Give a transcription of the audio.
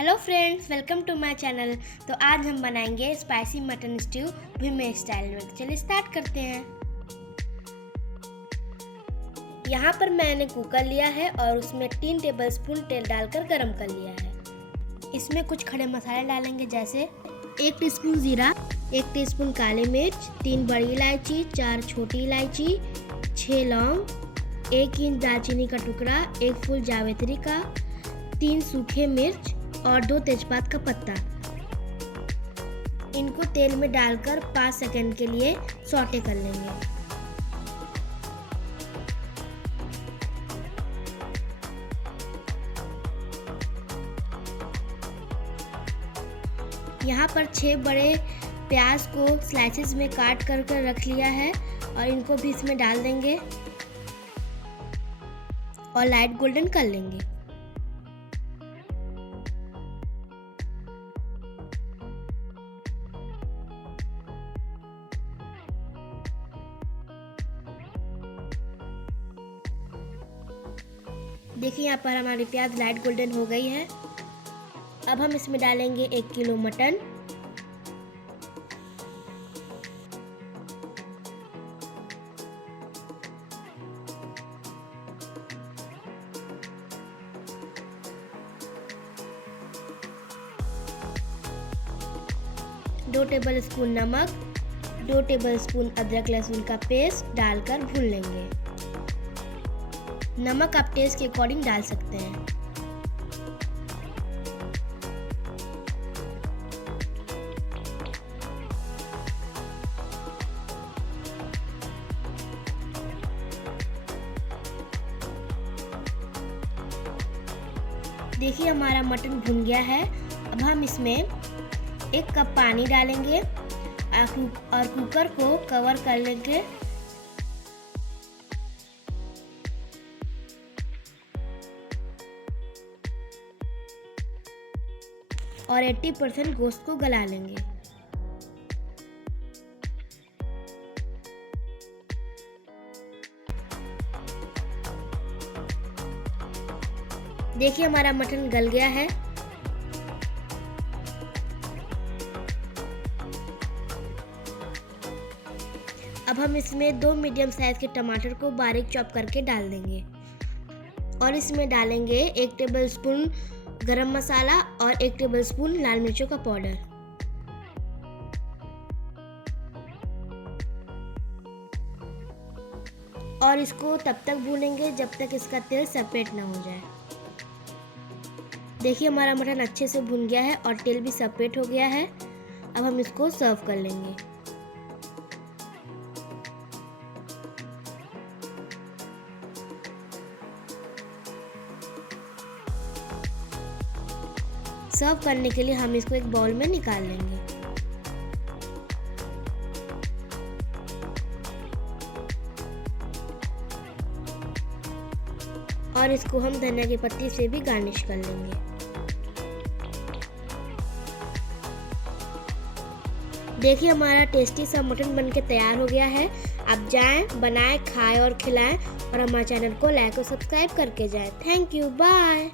Hello friends, welcome to my channel. तो आज हम बनाएंगे स्पाइसी मटन स्ट्यू भीमे स्टाइल में। चलिए स्टार्ट करते हैं। यहाँ पर मैंने कुकर लिया है और उसमें 3 टेबलस्पून तेल डालकर गरम कर लिया है। इसमें कुछ खड़े मसाले डालेंगे, जैसे 1 टीस्पून जीरा, 1 टीस्पून काली मिर्च, 3 बड़ी इलायची, 4 छोटी इलायची, 6 लौंग, 1 इंच दालचीनी का टुकड़ा, 1 फूल जावित्री का, 3 सूखे मिर्च और 2 तेजपात का पत्ता। इनको तेल में डालकर 5 सेकंड के लिए सौटे कर लेंगे। यहाँ पर 6 बड़े प्याज को स्लाइसेस में काट कर रख लिया है और इनको भी इसमें डाल देंगे और लाइट गोल्डन कर लेंगे। देखिए यहाँ पर हमारी प्याज लाइट गोल्डन हो गई है। अब हम इसमें डालेंगे 1 किलो मटन। दो टेबलस्पून नमक, 2 टेबलस्पून अदरक लहसुन का पेस्ट डालकर भून लेंगे। नमक आप टेस्ट के अकॉर्डिंग डाल सकते हैं। देखिए हमारा मटन भुन गया है। अब हम इसमें 1 कप पानी डालेंगे और कुकर को कवर कर लेंगे। और 80% गोश्त को गला लेंगे। देखिए हमारा मटन गल गया है। अब हम इसमें 2 मीडियम साइज के टमाटर को बारीक चॉप करके डाल देंगे और इसमें डालेंगे 1 टेबलस्पून गरम मसाला और 1 टेबलस्पून लाल मिर्चों का पाउडर। और इसको तब तक भूनेंगे जब तक इसका तेल सेपरेट ना हो जाए। देखिए हमारा मटन अच्छे से भुन गया है और तेल भी सेपरेट हो गया है। अब हम इसको सर्व कर लेंगे। सर्व करने के लिए हम इसको एक बाउल में निकाल लेंगे। और इसको हम धनिया की पत्ती से भी गार्निश कर लेंगे। देखिए हमारा टेस्टी सा मटन बनके तैयार हो गया है। आप जाएं, बनाएं, खाएं और खिलाएं और हमारे चैनल को लाइक और सब्सक्राइब करके जाएं। Thank you, bye.